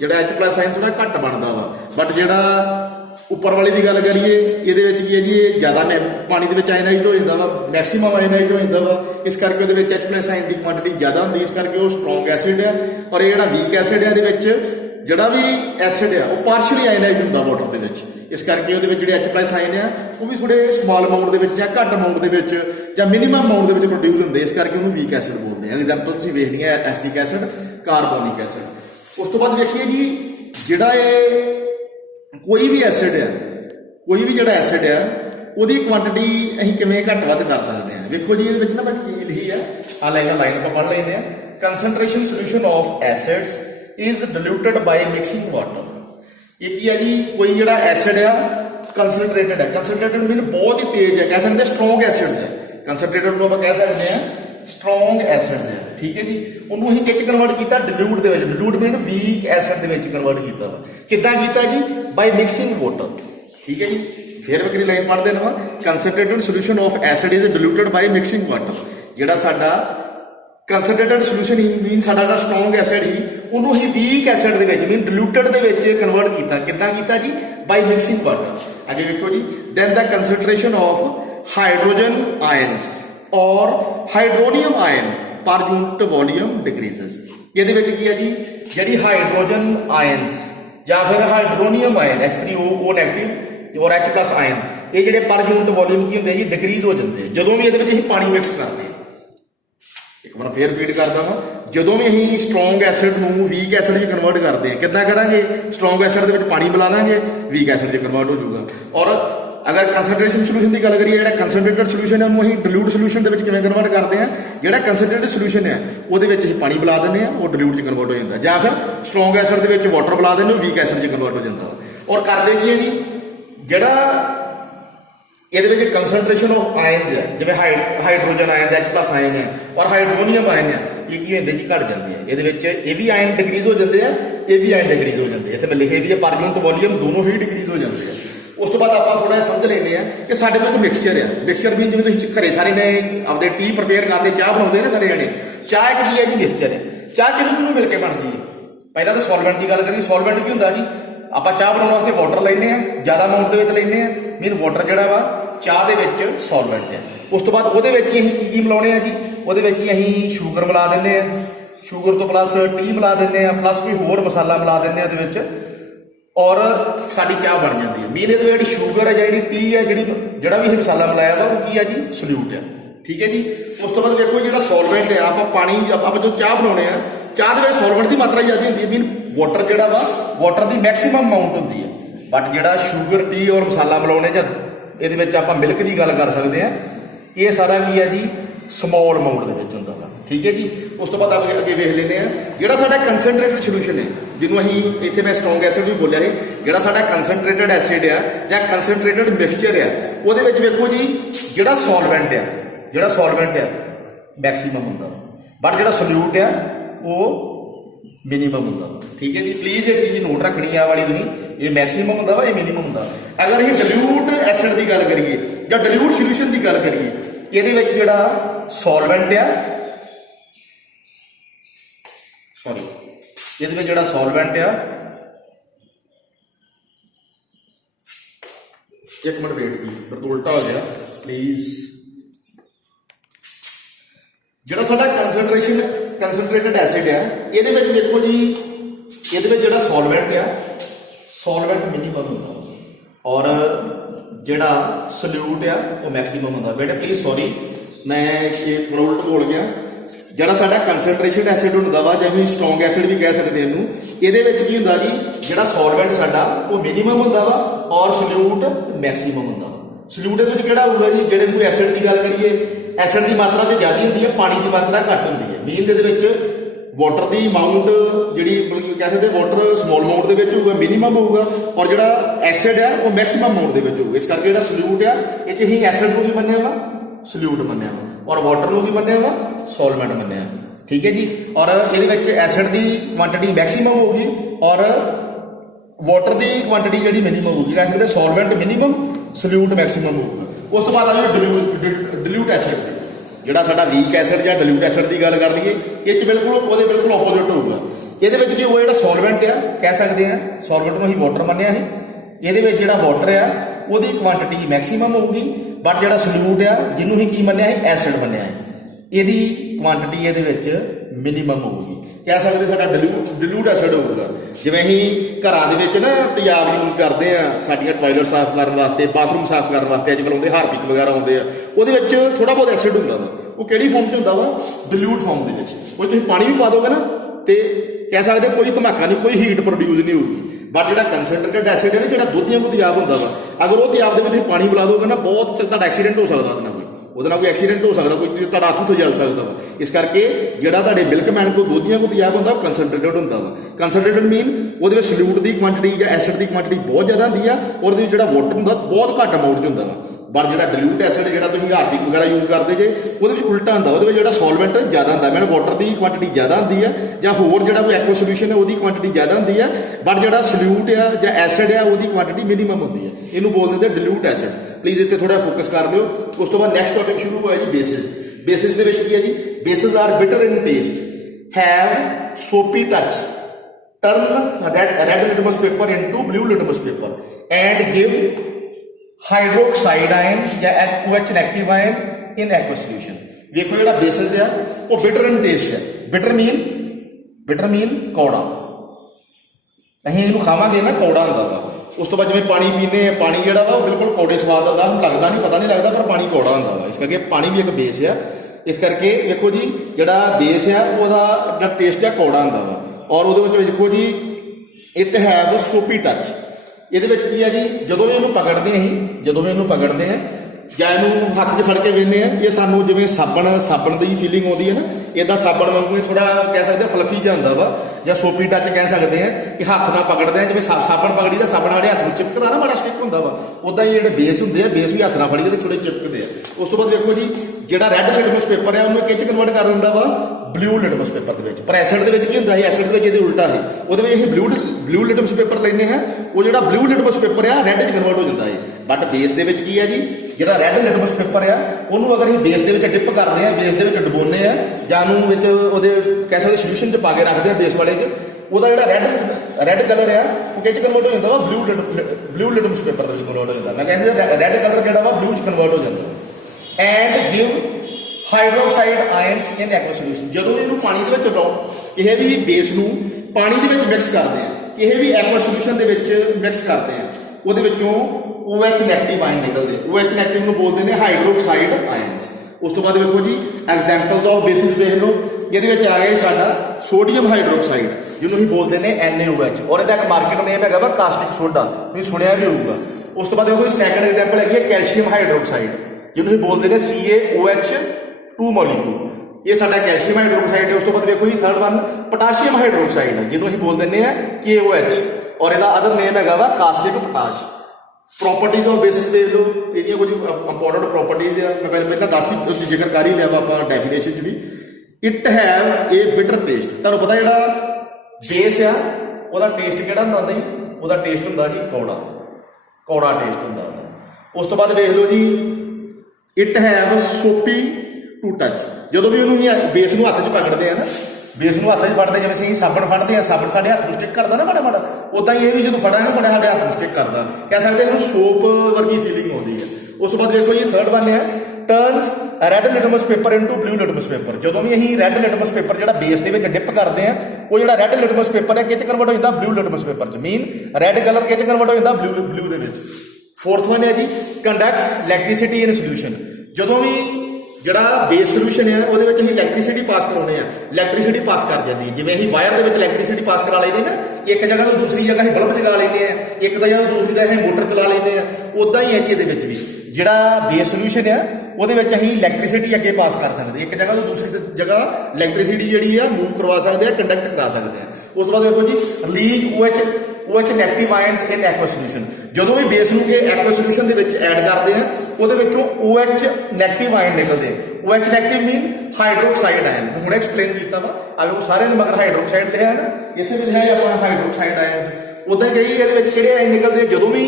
ਜਿਹੜਾ H+ ਆਇਨ ਥੋੜਾ ਘੱਟ ਬਣਦਾ ਵਾ, ਬਟ ਜਿਹੜਾ ਉੱਪਰ ਵਾਲੇ ਦੀ ਗੱਲ ਕਰੀਏ, ਇਹਦੇ ਵਿੱਚ ਕੀ ਹੈ ਜੀ, ਇਹ ਜ਼ਿਆਦਾ ਪਾਣੀ ਦੇ ਵਿੱਚ ਆਇਨਾਈਜ਼ਡ ਹੋ ਜਾਂਦਾ ਵਾ, ਮੈਕਸੀਮਮ ਆਇਨਾਈਜ਼ਡ ਹੋ ਜਾਂਦਾ ਵਾ। ਇਸ ਕਰਕੇ ਉਹਦੇ ਵਿੱਚ H+ ਆਇਨ ਦੀ ਕੁਆਂਟੀਟੀ ਜ਼ਿਆਦਾ ਹੁੰਦੀ, ਇਸ ਕਰਕੇ ਉਹ ਸਟਰੋਂਗ ਐਸਿਡ ਆ। ਔਰ ਇਹ ਜਿਹੜਾ ਵੀਕ ਐਸਿਡ ਆ, ਇਹਦੇ ਵਿੱਚ ਜਿਹੜਾ ਵੀ ਐਸਿਡ ਆ ਉਹ ਪਾਰਸ਼ਲੀ ਆਇਨਾਈਜ਼ਡ ਹੁੰਦਾ ਵਾਟਰ ਦੇ ਵਿੱਚ। ਇਸ ਕਰਕੇ ਉਹਦੇ ਵਿੱਚ ਜਿਹੜੇ H+ ਆਇਨ ਆ ਉਹ ਵੀ ਥੋੜੇ ਸਮਾਲ ਅਮਾਊਂਟ ਦੇ ਵਿੱਚ ਜਾਂ ਘੱਟ ਅਮਾਊਂਟ ਦੇ ਵਿੱਚ ਜਾਂ ਮਿਨੀਮਮ ਅਮਾਊਂਟ ਦੇ ਵਿੱਚ ਪ੍ਰੋਡਿਊਸ ਹੁੰਦੇ। ਇਸ ਕਰਕੇ ਉਹਨੂੰ ਵੀਕ ਐਸਿਡ ਬੋਲਦੇ ਆ। ਐਗਜ਼ਾਮਪਲ ਤੁਸੀਂ ਵੇਖ ਲਈਆਂ, ਐਸਟਿਕ ਐਸਿਡ, ਕਾਰਬੋਨਿਕ ਐਸਿਡ। ਉਸ ਤੋਂ ਬਾਅਦ ਵੇਖੀਏ ਜੀ, ਜਿਹੜਾ ਇਹ ਕੋਈ ਵੀ ਐਸਿਡ ਆ, ਕੋਈ ਵੀ ਜਿਹੜਾ ਐਸਿਡ ਆ, ਉਹਦੀ ਕੁਆਂਟੀਟੀ ਅਸੀਂ ਕਿਵੇਂ ਘੱਟ ਵੱਧ ਕਰ ਸਕਦੇ ਹਾਂ। ਵੇਖੋ ਜੀ, ਇਹਦੇ ਵਿੱਚ ਨਾ ਮੈਂ ਕੀ ਲਿਖੀ ਆ, ਆ ਲਾਈਨ ਆਪਾਂ ਪੜ੍ਹ ਲੈਂਦੇ ਆ। Concentration solution of acids is diluted by mixing water. ਇਹ ਕੀ ਹੈ ਜੀ, ਕੋਈ ਜਿਹੜਾ ਐਸਿਡ ਆ ਕੰਸਨਟ੍ਰੇਟਡ ਹੈ। ਕੰਸਨਟ੍ਰੇਟਡ ਮੀਨ ਬਹੁਤ ਹੀ ਤੇਜ਼ ਹੈ, ਕਹਿ ਸਕਦੇ ਸਟਰੋਂਗ ਐਸਿਡਸ ਹੈ। ਕੰਸਨਟ੍ਰੇਟਡ ਨੂੰ ਆਪਾਂ ਕਹਿ ਸਕਦੇ ਹਾਂ ਸਟਰੋਂਗ ਐਸਿਡਸ ਹੈ। ਠੀਕ ਹੈ ਜੀ, ਉਹਨੂੰ ਅਸੀਂ ਕਿੱਚ ਕਨਵਰਟ ਕੀਤਾ, ਡਿਲੂਟ ਦੇ ਵਿੱਚ। ਡਿਲੂਟ ਮੀਨ ਵੀਕ ਐਸਿਡ ਦੇ ਵਿੱਚ ਕਨਵਰਟ ਕੀਤਾ ਵਾ। ਕਿੱਦਾਂ ਕੀਤਾ ਜੀ, ਬਾਈ ਮਿਕਸਿੰਗ ਵਾਟਰ। ਠੀਕ ਹੈ ਜੀ, ਫਿਰ ਵੱਖਰੀ ਲਾਈਨ ਪੜ੍ਹਦੇ ਨਾ, concentrated solution of acid is diluted by mixing water. ਜਿਹੜਾ ਸਾਡਾ ਕੰਸਨਟ੍ਰੇਟਡ ਸੋਲੂਸ਼ਨ ਹੀ ਮੀਨ ਸਾਡਾ ਜਿਹੜਾ ਸਟਰੋਂਗ ਐਸਿਡ ਹੀ, ਉਹਨੂੰ ਹੀ ਵੀਕ ਐਸਿਡ ਦੇ ਵਿੱਚ ਮੀਨ ਡਿਲੂਟਡ ਦੇ ਵਿੱਚ ਕਨਵਰਟ ਕੀਤਾ। ਕਿੱਦਾਂ ਕੀਤਾ ਜੀ, ਬਾਈ ਮਿਕਸਿੰਗ ਵਾਟਰ। ਅੱਗੇ ਵੇਖੋ ਜੀ, then the concentration of hydrogen ions or hydronium ion per unit volume decreases. ਇਹਦੇ ਵਿੱਚ ਕੀ ਹੈ ਜੀ, ਜਿਹੜੀ ਹਾਈਡਰੋਜਨ ਆਇਨਸ ਜਾਂ ਫਿਰ ਹਾਈਡਰੋਨੀਅਮ ਆਇਨ H3O ਨੈਗੇਟਿਵ और H+ आयन ਇਹ ਜਿਹੜੇ ਪਰ ਯੂਨਿਟ ਵੋਲਿਊਮ ਕੀ ਹੁੰਦੇ ਜੀ ਡਿਕਰੀਜ਼ ਹੋ ਜਾਂਦੇ ਆ ਜਦੋਂ ਵੀ ਇਹਦੇ ਵਿੱਚ ਅਸੀਂ ਪਾਣੀ ਮਿਕਸ ਕਰਦੇ ਹਾਂ। ਇੱਕ ਵਾਰ ਫੇਰ ਰਿਪੀਟ ਕਰਦਾ ਹਾਂ, ਜਦੋਂ ਵੀ ਅਸੀਂ ਸਟਰੋਂਗ ਐਸਿਡ ਨੂੰ ਵੀਕ ਐਸਿਡ 'ਚ ਕਨਵਰਟ ਕਰਦੇ ਹਾਂ ਕਿੱਦਾਂ ਕਰਾਂਗੇ? ਸਟਰੋਂਗ ਐਸਿਡ ਦੇ ਵਿੱਚ ਪਾਣੀ ਮਿਲਾ ਦਾਂਗੇ, ਵੀਕ ਐਸਿਡ 'ਚ ਕਨਵਰਟ ਹੋ ਜਾਊਗਾ। ਔਰ ਅਗਰ ਕੰਸਨਟ੍ਰੇਸ਼ਨ ਸੋਲੂਸ਼ਨ ਦੀ ਗੱਲ ਕਰੀਏ, ਜਿਹੜਾ ਕੰਸਨਟ੍ਰੇਟਡ ਸੋਲੂਸ਼ਨ ਹੈ ਉਹਨੂੰ ਅਸੀਂ ਡਿਲੂਟ ਸੋਲੂਸ਼ਨ ਦੇ ਵਿੱਚ ਕਿਵੇਂ ਕਨਵਰਟ ਕਰਦੇ ਹਾਂ? ਜਿਹੜਾ ਕੰਸਨਟ੍ਰੇਟਡ ਸੋਲੂਸ਼ਨ ਹੈ ਉਹਦੇ ਵਿੱਚ ਅਸੀਂ ਪਾਣੀ ਮਿਲਾ ਦਿੰਦੇ ਹਾਂ, ਉਹ ਡਿਲੂਟ 'ਚ ਕਨਵਰਟ ਹੋ ਜਾਂਦਾ, ਜਾਂ ਫਿਰ ਸਟਰੋਂਗ ਐਸਿਡ ਦੇ ਵਿੱਚ ਵਾਟਰ ਮਿਲਾ ਦਿੰਦੇ, ਉਹ ਵੀਕ ਐਸਿਡ 'ਚ ਕਨਵਰਟ ਹੋ ਜਾਂਦਾ। ਔਰ ਕਰਦੇ ਕੀ ਹੈ ਜੀ, ਜਿਹੜਾ ਇਹਦੇ ਵਿੱਚ ਕੰਸਨਟ੍ਰੇਸ਼ਨ ਆਫ ਆਇਨਸ ਹੈ, ਜਿਵੇਂ ਹਾਈਡਰੋਜਨ ਆਇਨਸ H+ ਆਇਨ ਹੈ ਔਰ ਹਾਈਡਰੋਨੀਅਮ ਆਇਨ ਹੈ, ਇਹ ਕੀ ਹੁੰਦੇ ਜੀ ਘਟ ਜਾਂਦੇ ਆ। ਇਹਦੇ ਵਿੱਚ ਇਹ ਵੀ ਆਇਨ ਡਿਕਰੀਜ਼ ਹੋ ਜਾਂਦੇ ਆ, ਇਹ ਵੀ ਆਇਨ ਡਿਕਰੀਜ਼ ਹੋ ਜਾਂਦੇ ਆ। ਇੱਥੇ ਮੈਂ ਲਿਖੇ ਵੀ ਹੈ ਪਰ ਯੂਨਿਟ ਵੋਲਿਊਮ ਦੋਨੋਂ ਹੀ ਡਿਕਰੀਜ਼ ਹੋ ਜਾਂਦੇ ਆ। ਉਸ ਤੋਂ ਬਾਅਦ ਆਪਾਂ ਥੋੜਾ ਜਿਹਾ ਸਮਝ ਲੈਂਦੇ ਆ ਕਿ ਸਾਡੇ ਕੋਲ ਇੱਕ ਮਿਕਸਚਰ ਆ। ਮਿਕਸਚਰ ਵੀ ਜਿਵੇਂ ਤੁਸੀਂ ਘਰੇ ਸਾਰੇ ਨੇ ਆਪਦੇ ਟੀ ਪ੍ਰਪੇਅਰ ਕਰਦੇ, ਚਾਹ ਬਣਾਉਂਦੇ ਨੇ ਸਾਰੇ ਜਣੇ, ਚਾਹ ਇੱਕ ਕੀ ਹੈ ਜੀ ਮਿਕਸਚਰ ਹੈ। ਚਾਹ ਕਿਹਨੂੰ ਮਿਲ ਕੇ ਬਣਦੀ ਹੈ? ਪਹਿਲਾਂ ਤਾਂ ਸੋਲਵੈਂਟ ਦੀ ਗੱਲ ਕਰੀਏ, ਸੋਲਵੈਂਟ ਕੀ ਹੁੰਦਾ ਜੀ? ਆਪਾਂ ਚਾਹ ਬਣਾਉਣ ਵਾਸਤੇ ਵਾਟਰ ਲੈਂਦੇ ਆ, ਜ਼ਿਆਦਾ ਅਮਾਊਂਟ ਦੇ ਵਿੱਚ ਲੈਂਦੇ ਆ, ਮੀਨ ਵਾਟਰ ਜਿਹੜਾ ਵਾ ਚਾਹ ਦੇ ਵਿੱਚ ਸੋਲਵੈਂਟ ਹੈ। ਉਸ ਤੋਂ ਬਾਅਦ ਉਹਦੇ ਵਿੱਚ ਹੀ ਅਸੀਂ ਕੀ ਮਿਲਾਉਣੇ ਆ ਜੀ? ਉਹਦੇ ਵਿੱਚ ਹੀ ਅਸੀਂ ਸ਼ੂਗਰ ਮਿਲਾ ਦਿੰਦੇ ਆ, ਸ਼ੂਗਰ ਤੋਂ ਪਲੱਸ ਟੀ ਮਿਲਾ ਦਿੰਦੇ ਆ, ਪਲੱਸ ਕੋਈ ਹੋਰ ਮਸਾਲਾ ਮਿਲਾ ਦਿੰਦੇ ਆ ਉਹਦੇ ਵਿੱਚ, ਔਰ ਸਾਡੀ ਚਾਹ ਬਣ ਜਾਂਦੀ ਹੈ। ਮੀਨ ਇਹਦੇ ਜਿਹੜੀ ਸ਼ੂਗਰ ਹੈ ਜਾਂ ਜਿਹੜੀ ਟੀ ਹੈ, ਜਿਹੜਾ ਵੀ ਇਹ ਮਸਾਲਾ ਮਿਲਾਇਆ ਵਾ ਉਹ ਕੀ ਹੈ ਜੀ? ਸੋਲਿਊਟ ਹੈ। ਠੀਕ ਹੈ ਜੀ। ਉਸ ਤੋਂ ਬਾਅਦ ਵੇਖੋ ਜਿਹੜਾ ਸੋਲਵੈਂਟ ਹੈ, ਆਪਾਂ ਪਾਣੀ ਆਪਾਂ ਜੋ ਚਾਹ ਬਣਾਉਣੇ ਆ, ਚਾਹ ਦੇ ਵਿੱਚ ਸੋਲਵੈਂਟ ਦੀ ਮਾਤਰਾ ਜ਼ਿਆਦਾ ਹੁੰਦੀ ਹੈ, ਮੀਨ ਵਾਟਰ ਜਿਹੜਾ ਵਾ ਵਾਟਰ ਦੀ ਮੈਕਸਿਮਮ ਅਮਾਊਂਟ ਹੁੰਦੀ ਹੈ। ਬਟ ਜਿਹੜਾ ਸ਼ੂਗਰ ਟੀ ਔਰ ਮਸਾਲਾ ਮਿਲਾਉਣੇ ਜਾਂ ਇਹਦੇ ਵਿੱਚ ਆਪਾਂ ਮਿਲਕ ਦੀ ਗੱਲ ਕਰ ਸਕਦੇ ਹਾਂ, ਇਹ ਸਾਰਾ ਕੀ ਹੈ ਜੀ? ਸਮੋਲ ਅਮਾਊਂਟ ਦੇ ਵਿੱਚ ਹੁੰਦਾ ਵਾ। ਠੀਕ ਹੈ ਜੀ। ਉਸ ਤੋਂ ਬਾਅਦ ਆਪਾਂ ਅੱਗੇ ਵੇਖ ਲੈਂਦੇ ਆ ਜਿਹੜਾ ਸਾਡਾ ਕੰਸਨਟ੍ਰੇਟਡ ਸੋਲੂਸ਼ਨ ਹੈ, ਜਿਹਨੂੰ ਅਸੀਂ ਇੱਥੇ ਮੈਂ ਸਟਰੋਂਗ ਐਸਿਡ ਵੀ ਬੋਲਿਆ ਸੀ, ਜਿਹੜਾ ਸਾਡਾ ਕੰਸਨਟ੍ਰੇਟਡ ਐਸਿਡ ਆ ਜਾਂ ਕੰਸਨਟ੍ਰੇਟਡ ਮਿਕਸਚਰ ਆ, ਉਹਦੇ ਵਿੱਚ ਵੇਖੋ ਜੀ ਜਿਹੜਾ ਸੋਲਵੈਂਟ ਆ ਮੈਕਸਿਮਮ ਹੁੰਦਾ, ਬਟ ਜਿਹੜਾ ਸੋਲਿਊਟ ਆ ਉਹ ਮਿਨੀਮਮ ਹੁੰਦਾ। ਠੀਕ ਹੈ ਜੀ। ਪਲੀਜ਼ ਇਹ ਚੀਜ਼ ਨੋਟ ਰੱਖਣੀ ਆ ਵਾਲੀ ਤੁਸੀਂ, ਇਹ ਮੈਕਸਿਮਮ ਹੁੰਦਾ ਵਾ, ਇਹ ਮਿਨੀਮਮ ਹੁੰਦਾ। ਅਗਰ ਅਸੀਂ ਡਿਲੂਟ ਐਸਿਡ ਦੀ ਗੱਲ ਕਰੀਏ ਜਾਂ ਡਿਲੂਟ ਸੋਲੂਸ਼ਨ ਦੀ ਗੱਲ ਕਰੀਏ, ਇਹਦੇ ਵਿੱਚ ਜਿਹੜਾ ਸੋਲਵੈਂਟ ਆ ਇਹਦੇ ਵਿੱਚ ਜਿਹੜਾ ਸੋਲਵੈਂਟ ਆ, ਇੱਕ ਮਿੰਟ ਵੇਟ ਕੀ ਉਲਟਾ ਹੋ ਗਿਆ ਪਲੀਜ਼। ਜਿਹੜਾ ਸਾਡਾ ਕੰਸਨਟ੍ਰੇਟਡ ਐਸਿਡ ਆ, ਇਹਦੇ ਵਿੱਚ ਦੇਖੋ ਜੀ, ਇਹਦੇ ਵਿੱਚ ਜਿਹੜਾ ਸੋਲਵੈਂਟ ਮਿਨੀਮਮ ਹੁੰਦਾ ਔਰ ਜਿਹੜਾ ਸੋਲਿਊਟ ਆ ਉਹ ਮੈਕਸਿਮਮ ਹੁੰਦਾ। ਬੇਟਾ ਪਲੀਜ਼ ਸੌਰੀ, ਮੈਂ ਇਹ ਉਲਟ ਬੋਲ ਗਿਆ। ਜਿਹੜਾ ਸਾਡਾ ਕੰਸਨਟ੍ਰੇਟਡ ਐਸਿਡ ਹੁੰਦਾ ਵਾ, ਜਾਂ ਅਸੀਂ ਸਟਰੋਂਗ ਐਸਿਡ ਵੀ ਕਹਿ ਸਕਦੇ ਇਹਨੂੰ, ਇਹਦੇ ਵਿੱਚ ਕੀ ਹੁੰਦਾ ਜੀ? ਜਿਹੜਾ ਸੋਲਵੈਂਟ ਸਾਡਾ ਉਹ ਮਿਨੀਮਮ ਹੁੰਦਾ ਵਾ ਔਰ ਸੋਲਿਊਟ ਮੈਕਸਿਮਮ ਹੁੰਦਾ ਵਾ। ਸੋਲਿਊਟ ਦੇ ਵਿੱਚ ਕਿਹੜਾ ਹੋਊਗਾ ਜੀ? ਜਿਹੜੇ ਕੋਈ ਐਸਿਡ ਦੀ ਗੱਲ ਕਰੀਏ, ਐਸਿਡ ਦੀ ਮਾਤਰਾ ਤੇ ਜ਼ਿਆਦਾ ਹੁੰਦੀ ਹੈ, ਪਾਣੀ ਦੀ ਮਾਤਰਾ ਘੱਟ ਹੁੰਦੀ ਹੈ। ਮੀਨ ਦੇ ਵਿੱਚ ਵਾਟਰ ਦੀ ਅਮਾਊਂਟ ਜਿਹੜੀ ਕਹਿ ਸਕਦੇ ਵਾਟਰ ਸਮੋਲ ਅਮਾਊਂਟ ਦੇ ਵਿੱਚ ਹੋਊਗਾ, ਮਿਨੀਮਮ ਹੋਊਗਾ, ਔਰ ਜਿਹੜਾ ਐਸਿਡ ਆ ਉਹ ਮੈਕਸਿਮਮ ਅਮਾਊਂਟ ਦੇ ਵਿੱਚ ਹੋਊਗਾ। ਇਸ ਕਰਕੇ ਜਿਹੜਾ ਸੋਲਿਊਟ ਆ, ਇਹ 'ਚ ਅਸੀਂ ਐਸਿਡ ਨੂੰ ਵੀ ਮੰਨਿਆ ਵਾ, ਸੋਲਿਊਟ ਮੰਨਿਆ ਵਾ, ਔਰ ਵਾਟਰ ਨੂੰ ਵੀ ਮੰਨਿਆ ਵਾ, ਸੋਲਵੈਂਟ ਮੰਨਿਆ। ਠੀਕ ਹੈ ਜੀ। ਔਰ ਇਹਦੇ ਵਿੱਚ ਐਸਿਡ ਦੀ ਕੁਆਂਟੀਟੀ ਮੈਕਸਿਮਮ ਹੋਊਗੀ ਔਰ ਵਾਟਰ ਦੀ ਕੁਆਂਟੀਟੀ ਜਿਹੜੀ ਮਿਨੀਮਮ ਹੋਊਗੀ। ਕਹਿ ਸਕਦੇ ਸੋਲਵੈਂਟ ਮਿਨੀਮਮ, ਸੋਲਿਊਟ ਮੈਕਸਿਮਮ ਹੋਊਗਾ। ਉਸ ਤੋਂ ਬਾਅਦ ਆ ਜਾਓ ਡਿਲੂਟ ਐਸਿਡ, ਜਿਹੜਾ ਸਾਡਾ ਵੀਕ ਐਸਿਡ ਜਾਂ ਡਿਲੂਟ ਐਸਿਡ ਦੀ ਗੱਲ ਕਰ ਲਈਏ, ਇਹ 'ਚ ਬਿਲਕੁਲ ਆਪੋਜ਼ਿਟ ਹੋਊਗਾ। ਇਹਦੇ ਵਿੱਚ ਕੀ ਹੋਊਗਾ? ਜਿਹੜਾ ਸੋਲਵੈਂਟ ਆ, ਕਹਿ ਸਕਦੇ ਆ ਸੋਲਵੈਂਟ ਨੂੰ ਅਸੀਂ ਵਾਟਰ ਮੰਨਿਆ ਸੀ, ਇਹਦੇ ਵਿੱਚ ਜਿਹੜਾ ਵਾਟਰ ਆ ਉਹਦੀ ਕੁਆਂਟੀਟੀ ਮੈਕਸਿਮਮ ਹੋਊਗੀ, ਬਟ ਜਿਹੜਾ ਸੋਲਿਊਟ ਆ ਜਿਹਨੂੰ ਅਸੀਂ ਕੀ ਮੰਨਿਆ ਸੀ? ਐਸਿਡ ਮੰਨਿਆ ਹੈ, ਇਹਦੀ ਕੁਆਂਟੀਟੀ ਇਹਦੇ ਵਿੱਚ ਮਿਨੀਮਮ ਹੋਊਗੀ। ਕਹਿ ਸਕਦੇ ਸਾਡਾ ਡਿਲੂਟ ਐਸਿਡ ਹੋਊਗਾ। ਜਿਵੇਂ ਅਸੀਂ ਘਰਾਂ ਦੇ ਵਿੱਚ ਨਾ ਤੇਜ਼ਾਬ ਯੂਜ਼ ਕਰਦੇ ਆ ਸਾਡੀਆਂ ਟਾਇਲਟ ਸਾਫ਼ ਕਰਨ ਵਾਸਤੇ, ਬਾਥਰੂਮ ਸਾਫ਼ ਕਰਨ ਵਾਸਤੇ, ਅੱਜ ਕੱਲ੍ਹ ਆਉਂਦੇ ਹਾਰਪਿਕ ਵਗੈਰਾ ਆਉਂਦੇ ਆ, ਉਹਦੇ ਵਿੱਚ ਥੋੜਾ ਬਹੁਤ ਐਸਿਡ ਹੁੰਦਾ ਵਾ। ਉਹ ਕਿਹੜੀ ਫਾਰਮ 'ਚ ਹੁੰਦਾ ਵਾ? ਡਿਲੂਟ ਫਾਰਮ ਦੇ ਵਿੱਚ। ਉਹ ਤੁਸੀਂ ਪਾਣੀ ਵੀ ਪਾ ਦੋਗੇ ਨਾ ਤੇ ਕਹਿ ਸਕਦੇ ਕੋਈ ਧਮਾਕਾ ਨਹੀਂ, ਕੋਈ ਹੀਟ ਪ੍ਰੋਡਿਊਸ ਨਹੀਂ ਹੋਊਗੀ। ਬਟ ਜਿਹੜਾ ਕੰਸਨਟ੍ਰੇਟਡ ਐਸਿਡ ਹੈ ਨਾ, ਜਿਹੜਾ ਦੁੱਧ ਵਾਂਗੂ ਤੇਜ਼ਾਬ ਹੁੰਦਾ ਵਾ, ਅਗਰ ਉਹ ਤੇਜ਼ਾਬ ਦੇ ਵਿੱਚ ਤੁਸੀਂ ਪਾਣੀ ਮਿਲਾ ਦੋਗੇ ਨਾ, ਬਹੁਤ ਤੁਹਾਡਾ ਐਕਸੀਡੈਂਟ ਹੋ ਸਕਦਾ ਉਹਦੇ ਨਾਲ ਕੋਈ ਐਕਸੀਡੈਂਟ ਹੋ ਸਕਦਾ, ਕੋਈ ਤੁਹਾਡਾ ਹੱਥ ਤੋਂ ਜਲ ਸਕਦਾ ਵਾ। ਇਸ ਕਰਕੇ ਜਿਹੜਾ ਤੁਹਾਡੇ ਮਿਲਕਮੈਨ ਕੋਲ ਦੁੱਧੀਆਂ ਕੋ ਤੇਜ਼ਾਬ ਹੁੰਦਾ ਉਹ ਕੰਸਨਟ੍ਰੇਟਡ ਹੁੰਦਾ ਵਾ। ਕੰਸਨਟ੍ਰੇਟਡ ਮੀਨ ਉਹਦੇ ਵਿੱਚ ਸੋਲਿਊਟ ਦੀ ਕੁਆਂਟੀਟੀ ਜਾਂ ਐਸਿਡ ਦੀ ਕੁਆਂਟੀਟੀ ਬਹੁਤ ਜ਼ਿਆਦਾ ਹੁੰਦੀ ਆ, ਔਰ ਉਹਦੇ ਵਿੱਚ ਜਿਹੜਾ ਵਾਟਰ ਹੁੰਦਾ ਬਹੁਤ ਘੱਟ ਅਮਾਊਂਟ 'ਚ ਹੁੰਦਾ ਵਾ। ਪਰ ਜਿਹੜਾ ਡਿਲੂਟ ਐਸਿਡ ਜਿਹੜਾ ਤੁਸੀਂ ਹਾਰਪਿਕ ਵਗੈਰਾ ਯੂਜ਼ ਕਰਦੇ ਜੇ, ਉਹਦੇ ਵਿੱਚ ਉਲਟਾ ਹੁੰਦਾ, ਉਹਦੇ ਵਿੱਚ ਜਿਹੜਾ ਸੋਲਵੈਂਟ ਜ਼ਿਆਦਾ ਹੁੰਦਾ, ਮੈਨੂੰ ਵਾਟਰ ਦੀ ਕੁਆਂਟੀਟੀ ਜ਼ਿਆਦਾ ਹੁੰਦੀ ਆ, ਜਾਂ ਹੋਰ ਜਿਹੜਾ ਕੋਈ ਐਕਵਾ ਸੋਲੂਸ਼ਨ ਹੈ ਉਹਦੀ ਕੁਆਂਟੀਟੀ ਜ਼ਿਆਦਾ ਹੁੰਦੀ ਆ, ਬਟ ਜਿਹੜਾ ਸੋਲਿਊਟ ਆ ਜਾਂ ਐਸਿਡ ਆ ਉਹਦੀ ਕੁਆਂਟੀਟੀ ਮਿਨੀਮਮ ਹੁੰਦੀ ਹੈ। ਇਹਨੂੰ ਬੋਲ ਦਿੰਦੇ ਡਿਲੂਟ ਐਸਿਡ। ਪਲੀਜ਼ ਇੱਥੇ ਥੋੜਾ ਫੋਕਸ ਕਰ ਲਿਓ। ਉਸ ਤੋਂ ਬਾਅਦ ਨੈਕਸਟ ਟੌਪਿਕ ਸ਼ੁਰੂ ਹੋਇਆ ਜੀ ਬੇਸਿਸ। ਬੇਸਿਸ ਦੇ ਵਿੱਚ ਕੀ ਹੈ ਜੀ? Bases are bitter in taste, have soapy touch, turn red litmus paper into blue litmus paper and give hydroxide ion या OH negative ion in aqueous solution। देखो ਜਿਹੜਾ बेसिस है वो bitter in taste है। bitter mean कौड़ा। ਅਸੀਂ ਇਹਨੂੰ ਖਾਵਾਂਗੇ ਨਾ ਕੌੜਾ ਹੁੰਦਾ ਵਾ। ਉਸ ਤੋਂ ਬਾਅਦ ਜਿਵੇਂ ਪਾਣੀ ਪੀਂਦੇ ਆ, ਪਾਣੀ ਜਿਹੜਾ ਵਾ ਉਹ ਬਿਲਕੁਲ ਕੌੜੇ ਸਵਾਦ ਦਾ ਹੁੰਦਾ, ਲੱਗਦਾ ਨਹੀਂ, ਪਤਾ ਨਹੀਂ ਲੱਗਦਾ, ਪਰ ਪਾਣੀ ਕੌੜਾ ਹੁੰਦਾ ਵਾ। ਇਸ ਕਰਕੇ ਪਾਣੀ ਵੀ ਇੱਕ ਬੇਸ ਆ। ਇਸ ਕਰਕੇ ਵੇਖੋ ਜੀ ਜਿਹੜਾ ਬੇਸ ਆ ਉਹਦਾ ਜਿਹੜਾ ਟੇਸਟ ਆ ਕੌੜਾ ਹੁੰਦਾ ਵਾ। ਔਰ ਉਹਦੇ ਵਿੱਚ ਵੇਖੋ ਜੀ ਇਟ ਹੈਵ ਸੋਪੀ ਟੱਚ। ਇਹਦੇ ਵਿੱਚ ਕੀ ਆ ਜੀ, ਜਦੋਂ ਵੀ ਇਹਨੂੰ ਪਕੜਦੇ ਆ ਜਾਂ ਇਹਨੂੰ ਹੱਥ 'ਚ ਫੜ ਕੇ ਵੇਖਦੇ ਆ, ਇਹ ਸਾਨੂੰ ਜਿਵੇਂ ਸਾਬਣ ਦੀ ਫੀਲਿੰਗ ਆਉਂਦੀ ਹੈ ਨਾ, ਇੱਦਾਂ ਸਾਬਣ ਵਾਂਗੂ ਹੀ ਥੋੜਾ ਕਹਿ ਸਕਦੇ ਫਲਫੀ ਜਿਹਾ ਹੁੰਦਾ ਵਾ, ਜਾਂ ਸੋਪੀ ਟੱਚ ਕਹਿ ਸਕਦੇ ਆ ਕਿ ਹੱਥ ਨਾਲ ਪਕੜਦੇ ਆ ਜਿਵੇਂ ਸਾਬਣ ਪਕੜੀ ਦਾ ਸਾਬਣ ਸਾਡੇ ਹੱਥ ਨੂੰ ਚਿਪਕਦਾ ਨਾ, ਬੜਾ ਸਟਿਕ ਹੁੰਦਾ ਵਾ, ਉੱਦਾਂ ਹੀ ਜਿਹੜੇ ਬੇਸ ਹੁੰਦੇ ਆ, ਬੇਸ ਵੀ ਹੱਥ ਨਾਲ ਫੜੀਏ ਤੇ ਥੋੜੇ ਚਿਪਕਦੇ ਆ। ਉਸ ਤੋਂ ਬਾਅਦ ਵੇਖੋ ਜੀ ਜਿਹੜਾ ਰੈੱਡ ਲਿਟਮਸ ਪੇਪਰ ਆ ਉਹਨੂੰ ਕਿਹ 'ਚ ਕਨਵਰਟ ਕਰ ਦਿੰਦਾ ਵਾ ਬਲੂ ਲਿਟਮਸ ਪੇਪਰ ਦੇ ਵਿੱਚ। ਪਰ ਐਸਿਡ ਦੇ ਵਿੱਚ ਕੀ ਹੁੰਦਾ ਸੀ, ਐਸਿਡ ਦੇ ਵਿੱਚ ਇਹਦੇ ਉਲਟਾ ਸੀ, ਉਹਦੇ ਵਿੱਚ ਅਸੀਂ ਬਲੂ ਲਿਟਮਸ ਪੇਪਰ ਲੈਂਦੇ ਹਾਂ, ਉਹ ਜਿਹੜਾ ਬਲੂ ਲਿਟਮਸ ਪੇਪਰ ਆ ਰੈੱਡ 'ਚ ਕਨਵਰਟ ਹੋ ਜਾਂਦਾ ਹੈ। ਬਟ ਬੇਸ ਦੇ ਵਿੱਚ ਕੀ ਆ ਜੀ, ਜਿਹੜਾ ਰੈੱਡ ਲਿਟਮਸ ਪੇਪਰ ਆ ਉਹਨੂੰ ਅਗਰ ਅਸੀਂ ਬੇਸ ਦੇ ਵਿੱਚ ਡਿਪ ਕਰਦੇ ਆ, ਬੇਸ ਦੇ ਵਿੱਚ ਡੁਬੋਨੇ ਆ, ਜਾਂ ਉਹਨੂੰ ਵਿੱਚ ਉਹਦੇ ਕਹਿ ਸਕਦੇ ਸੋਲੂਸ਼ਨ 'ਚ ਪਾ ਕੇ ਰੱਖਦੇ ਆ ਬੇਸ ਵਾਲੇ 'ਚ, ਉਹਦਾ ਜਿਹੜਾ ਰੈੱਡ ਕਲਰ ਆ ਉਹ ਕਿਹ 'ਚ ਕਨਵਰਟ ਹੋ ਜਾਂਦਾ ਵਾ ਬਲੂ ਲਿਟਮਸ ਪੇਪਰ ਦੇ ਵਿੱਚ ਕਨਵਰਟ ਹੋ ਜਾਂਦਾ। ਮੈਂ ਕਹਿੰਦਾ ਰੈੱਡ ਕਲਰ ਜਿਹੜਾ ਵਾ ਬਲੂ 'ਚ ਕਨਵਰਟ ਹੋ ਜਾਂਦਾ। And give hydroxide ions in aqua solution. ਜਦੋਂ ਇਹਨੂੰ ਪਾਣੀ ਦੇ ਵਿੱਚ ਕਿਸੇ ਵੀ ਬੇਸ ਨੂੰ ਪਾਣੀ ਦੇ ਵਿੱਚ ਮਿਕਸ ਕਰਦੇ ਆ, ਕਿਸੇ ਵੀ ਐਕਵਾ ਸੋਲੂਸ਼ਨ ਦੇ ਵਿੱਚ ਮਿਕਸ ਕਰਦੇ ਆ, ਉਹਦੇ ਵਿੱਚੋਂ OH ਨੈਗੇਟਿਵ ਆਇਨ ਨਿਕਲਦੇ। OH ਨੈਗੇਟਿਵ ਨੂੰ ਬੋਲਦੇ ਨੇ ਹਾਈਡਰੋਕਸਾਈਡ ਆਇਨਸ। ਉਸ ਤੋਂ ਬਾਅਦ ਵੇਖੋ ਜੀ ਐਗਜ਼ਾਮਪਲਸ ਆਫ ਬੇਸਿਸ ਵੇਖ ਲਓ। ਇਹਦੇ ਵਿੱਚ ਆ ਗਿਆ ਸਾਡਾ ਸੋਡੀਅਮ ਹਾਈਡਰੋਕਸਾਈਡ, ਜਿਹਨੂੰ ਅਸੀਂ ਬੋਲਦੇ ਨੇ NaOH, ਔਰ ਇਹਦਾ ਇੱਕ ਮਾਰਕੀਟ ਨੇਮ ਹੈਗਾ ਵਾ ਕਾਸਟਿਕ ਸੋਡਾ, ਤੁਸੀਂ ਸੁਣਿਆ ਵੀ ਹੋਊਗਾ। ਉਸ ਤੋਂ ਬਾਅਦ ਦੇਖੋ ਸੈਕੰਡ ਐਗਜ਼ਾਮਪਲ ਹੈਗੀ ਹੈ ਕੈਲਸ਼ੀਅਮ ਹਾਈਡਰੋਕਸਾਈਡ, ਜਿਹਨੂੰ ਅਸੀਂ ਬੋਲਦੇ ਨੇ CaOH2 ਮੋਲੀਕੂਲ, ਇਹ ਸਾਡਾ ਕੈਲਸ਼ੀਅਮ ਹਾਈਡਰੋਕਸਾਈਡ ਹੈ। ਉਸ ਤੋਂ ਬਾਅਦ ਵੇਖੋ ਜੀ ਥਰਡ ਵਨ ਪੋਟਾਸ਼ੀਅਮ ਹਾਈਡਰੋਕਸਾਈਡ, ਜਿਹਨੂੰ ਅਸੀਂ ਬੋਲ ਦਿੰਦੇ ਆ KOH, ਔਰ ਇਹਦਾ ਅਦਰ ਨੇਮ ਹੈਗਾ ਵਾ caustic potash. Properties of basis ਦੇਖ ਲਓ, ਇਹਦੀਆਂ ਕੁਝ ਇੰਪੋਰਟੈਂਟ ਪ੍ਰੋਪਰਟੀਜ਼ ਆ, ਮੈਂ ਪਹਿਲਾਂ ਦੱਸ ਹੀ ਜ਼ਿਕਰ ਕਰ ਹੀ ਲਿਆ ਵਾ ਆਪਾਂ ਡੈਫੀਨੇਸ਼ਨ 'ਚ ਵੀ। It have a bitter taste. ਤੁਹਾਨੂੰ ਪਤਾ ਜਿਹੜਾ ਬੇਸ ਆ ਉਹਦਾ ਟੇਸਟ ਕਿਹੜਾ ਹੁੰਦਾ ਜੀ, ਉਹਦਾ ਟੇਸਟ ਹੁੰਦਾ ਜੀ ਕੌੜਾ ਟੇਸਟ ਹੁੰਦਾ ਉਹਦਾ। ਉਸ ਤੋਂ ਬਾਅਦ ਵੇਖ ਲਓ ਜੀ ਇਟ ਹੈਵ ਸੋਪੀ ਟੂ ਟੱਚ। ਜਦੋਂ ਵੀ ਉਹਨੂੰ ਬੇਸ ਨੂੰ ਹੱਥ 'ਚ ਪਕੜਦੇ ਆ ਨਾ, ਬੇਸ ਨੂੰ ਹੱਥ 'ਚ ਫੜਦੇ, ਜਿਵੇਂ ਅਸੀਂ ਸਾਬਣ ਫੜਦੇ ਆ, ਸਾਬਣ ਸਾਡੇ ਹੱਥ ਨੂੰ ਸਟਿਕ ਕਰਦਾ ਨਾ ਮਾੜਾ ਮਾੜਾ, ਉਦਾਂ ਹੀ ਇਹ ਵੀ ਜਦੋਂ ਫੜਾਂਗੇ ਸਾਡੇ ਹੱਥ ਨੂੰ ਸਟਿਕ ਕਰਦਾ, ਕਹਿ ਸਕਦੇ ਇਹਨੂੰ ਸੋਪ ਵਰਗੀ ਫੀਲਿੰਗ ਆਉਂਦੀ ਹੈ। ਉਸ ਤੋਂ ਬਾਅਦ ਵੇਖੋ ਜੀ ਥਰਡ ਵਨ ਹੈ turns red litmus paper into blue litmus paper. ਜਦੋਂ ਵੀ ਅਸੀਂ ਰੈੱਡ ਲਿਟਮਸ ਪੇਪਰ ਜਿਹੜਾ ਬੇਸ ਦੇ ਵਿੱਚ ਡਿਪ ਕਰਦੇ ਆ, ਉਹ ਜਿਹੜਾ ਰੈੱਡ ਲਿਟਮਸ ਪੇਪਰ ਹੈ ਕਿਹ 'ਚ ਕਨਵਰਟ ਹੋ ਜਾਂਦਾ ਬਲੂ ਲਿਟਮਸ ਪੇਪਰ 'ਚ। ਮੀਨ ਰੈੱਡ ਕਲਰ ਕਿਹ 'ਚ ਕਨਵਰਟ ਹੋ ਜਾਂਦਾ ਬਲੂ ਦੇ ਵਿੱਚ। ਫੋਰਥ ਵਨ ਹੈ ਜੀ ਕੰਡਕਟਸ ਇਲੈਕਟ੍ਰੀਸਿਟੀ ਇਨ ਸੋਲੂਸ਼ਨ। ਜਦੋਂ ਵੀ ਜਿਹੜਾ ਬੇਸ ਸੋਲੂਸ਼ਨ ਹੈ ਉਹਦੇ ਵਿੱਚ ਅਸੀਂ ਇਲੈਕਟ੍ਰੀਸਿਟੀ ਪਾਸ ਕਰਾਉਂਦੇ ਆ, ਇਲੈਕਟ੍ਰੀਸਿਟੀ ਪਾਸ ਕਰ ਜਾਂਦੀ ਹੈ। ਜਿਵੇਂ ਅਸੀਂ ਵਾਇਰ ਦੇ ਵਿੱਚ ਇਲੈਕਟ੍ਰੀਸਿਟੀ ਪਾਸ ਕਰਾ ਲੈਂਦੇ ਨਾ, ਇੱਕ ਜਗ੍ਹਾ ਤੋਂ ਦੂਸਰੀ ਜਗ੍ਹਾ ਅਸੀਂ ਬਲਬ ਜਗਾ ਲੈਂਦੇ ਆ, ਇੱਕ ਜਗ੍ਹਾ ਤੋਂ ਦੂਸਰੀ ਦਾ ਅਸੀਂ ਮੋਟਰ ਚਲਾ ਲੈਂਦੇ ਆ, ਉਦਾਂ ਹੀ ਹੈ ਜੀ ਇਹਦੇ ਵਿੱਚ ਵੀ ਜਿਹੜਾ ਬੇਸ ਸੋਲੂਸ਼ਨ ਆ ਉਹਦੇ ਵਿੱਚ ਅਸੀਂ ਇਲੈਕਟ੍ਰੀਸਿਟੀ ਅੱਗੇ ਪਾਸ ਕਰ ਸਕਦੇ, ਇੱਕ ਜਗ੍ਹਾ ਤੋਂ ਦੂਸਰੀ ਜਗ੍ਹਾ ਇਲੈਕਟ੍ਰੀਸਿਟੀ ਜਿਹੜੀ ਆ ਮੂਵ ਕਰਵਾ ਸਕਦੇ ਆ, ਕੰਡਕਟ ਕਰਾ ਸਕਦੇ ਆ। ਉਸ ਤੋਂ ਬਾਅਦ ਦੇਖੋ ਜੀ release OH negative ions in aqua solution. ਜਦੋਂ ਵੀ ਬੇਸ ਨੂੰ ਇਹ ਐਕਵਾ ਸੋਲੂਸ਼ਨ ਦੇ ਵਿੱਚ ਐਡ ਕਰਦੇ ਆ, ਉਹਦੇ ਵਿੱਚੋਂ OH ਨੈਗੇਟਿਵ ਆਇਨ ਨਿਕਲਦੇ। OH ਨੈਗੇਟਿਵ ਮੀਨ ਹਾਈਡਰੋਕਸਾਈਡ ਆਇਨ। ਹੁਣ ਐਕਸਪਲੇਨ ਕੀਤਾ ਵਾ, ਆਵੇ ਸਾਰਿਆਂ ਨੇ ਮਗਰ ਹਾਈਡਰੋਕਸਾਈਡ ਲਿਖਿਆ ਨਾ, ਇੱਥੇ ਵੀ ਲਿਖਿਆ ਆਪਾਂ ਹਾਈਡਰੋਕਸਾਈਡ ਆਇਨਸ। ਉਦਾਂ ਹੀ ਕਹੀ ਇਹਦੇ ਵਿੱਚ ਕਿਹੜੇ ਆਇਨ ਨਿਕਲਦੇ, ਜਦੋਂ ਵੀ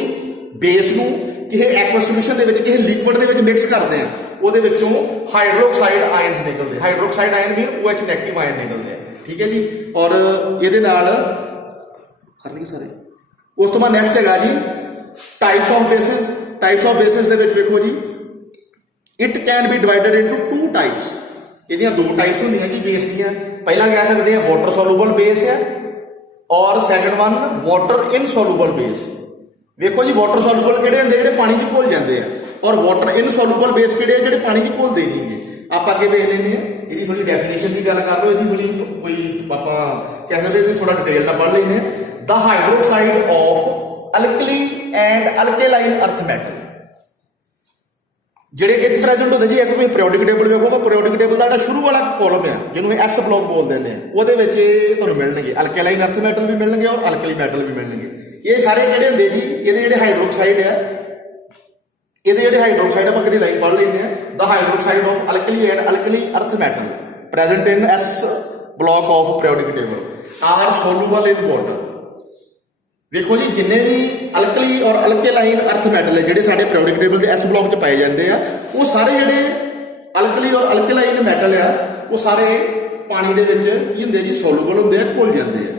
ਬੇਸ ਨੂੰ ਕਿਸੇ ਐਕਵਾ ਸੋਲੂਸ਼ਨ ਦੇ ਵਿੱਚ ਕਿਸੇ ਲਿਕਵਿਡ ਦੇ ਵਿੱਚ ਮਿਕਸ ਕਰਦੇ ਆ, ਉਹਦੇ ਵਿੱਚੋਂ ਹਾਈਡਰੋਕਸਾਈਡ ਆਇਨਸ ਨਿਕਲਦੇ। ਹਾਈਡਰੋਕਸਾਈਡ ਆਇਨ ਮੀਨ OH ਨੈਗੇਟਿਵ ਆਇਨ ਨਿਕਲਦੇ ਆ, ਠੀਕ ਹੈ ਜੀ। ਔਰ ਇਹਦੇ ਨਾਲ ਕਰ ਲਈਏ ਸਾਰੇ। ਉਸ ਤੋਂ ਬਾਅਦ ਨੈਕਸਟ ਹੈਗਾ ਜੀ types of basis. Types of basis ਦੇ ਵਿੱਚ ਵੇਖੋ ਜੀ it can be divided into 2 types. ਇਹਦੀਆਂ 2 ਟਾਈਪਸ ਹੁੰਦੀਆਂ ਜੀ ਬੇਸ ਦੀਆਂ। ਪਹਿਲਾਂ ਕਹਿ ਸਕਦੇ ਆ ਵਾਟਰ ਸੋਲੂਬਲ ਬੇਸ ਆ, ਔਰ ਸੈਕੰਡ ਵਨ ਵਾਟਰ ਇਨਸੋਲੂਬਲ ਬੇਸ। ਵੇਖੋ ਜੀ ਵਾਟਰ ਸੋਲੂਬਲ ਕਿਹੜੇ ਹੁੰਦੇ, ਜਿਹੜੇ ਪਾਣੀ 'ਚ ਘੁਲ ਜਾਂਦੇ ਆ, ਔਰ ਵਾਟਰ ਇਨਸੋਲੂਬਲ ਬੇਸ ਕਿਹੜੇ ਆ, ਜਿਹੜੇ ਪਾਣੀ 'ਚ ਘੁਲਦੇ ਨਹੀਂ ਗੇ। ਆਪਾਂ ਅੱਗੇ ਵੇਖ ਲੈਂਦੇ ਆ, ਇਹਦੀ ਥੋੜੀ ਡੈਫੀਨੇਸ਼ਨ ਦੀ ਗੱਲ ਕਰ ਲਓ, ਇਹਦੀ ਥੋੜੀ ਕੋਈ ਆਪਾਂ ਕਹਿ ਸਕਦੇ ਇਹਦੀ ਥੋੜਾ ਡਿਟੇਲ ਨਾਲ ਪੜ੍ਹ ਲੈਂਦੇ ਆ। The hydroxide of alkali and ਅਲਕੇਲਾਈਨ ਅਰਥ ਮੈਟਲ, ਜਿਹੜੇ ਇੱਥੇ ਪ੍ਰੈਜ਼ੈਂਟ ਹੁੰਦੇ ਜੀ। ਇੱਕ ਤੁਸੀਂ ਪੀਰੀਓਡਿਕ ਟੇਬਲ ਵੇਖੋਗੇ, ਪੀਰੀਓਡਿਕ ਟੇਬਲ ਦਾ ਜਿਹੜਾ ਸ਼ੁਰੂ ਵਾਲਾ ਕਾਲਮ ਆ, ਜਿਹਨੂੰ S ਬਲੌਕ ਬੋਲਦੇ ਨੇ, ਉਹਦੇ ਵਿੱਚ ਤੁਹਾਨੂੰ ਮਿਲਣਗੇ ਅਲਕੇਲਾਈਨ ਅਰਥ ਮੈਟਲ ਵੀ ਮਿਲਣਗੇ ਔਰ ਅਲਕਲੀ ਮੈਟਲ ਵੀ ਮਿਲਣਗੇ। ਇਹ ਸਾਰੇ ਜਿਹੜੇ ਹੁੰਦੇ ਜੀ, ਇਹਦੇ ਜਿਹੜੇ ਹਾਈਡਰੋਕਸਾਈਡ ਆ, ਇਹਦੇ ਜਿਹੜੇ ਹਾਈਡਰੋਕਸਾਈਡ ਆਪਾਂ ਕਿਹੜੀ ਲਾਈਨ ਪੜ੍ਹ ਲੈਂਦੇ ਆ, the hydroxide of alkali and alkali earth metal present in S block of periodic table are soluble in water. ਵੇਖੋ ਜੀ ਜਿੰਨੇ ਵੀ ਅਲਕਲੀ ਔਰ ਅਲਕੇਲਾਈਨ ਅਰਥ ਮੈਟਲ ਹੈ ਜਿਹੜੇ ਸਾਡੇ ਪੀਰੀਓਡਿਕ ਟੇਬਲ ਦੇ S ਬਲੌਕ 'ਚ ਪਾਏ ਜਾਂਦੇ ਆ, ਉਹ ਸਾਰੇ ਜਿਹੜੇ ਅਲਕਲੀ ਔਰ ਅਲਕੇਲਾਈਨ ਮੈਟਲ ਆ, ਉਹ ਸਾਰੇ ਪਾਣੀ ਦੇ ਵਿੱਚ ਕੀ ਹੁੰਦੇ ਜੀ, ਸੋਲੂਬਲ ਹੁੰਦੇ ਆ, ਘੁਲ ਜਾਂਦੇ ਆ,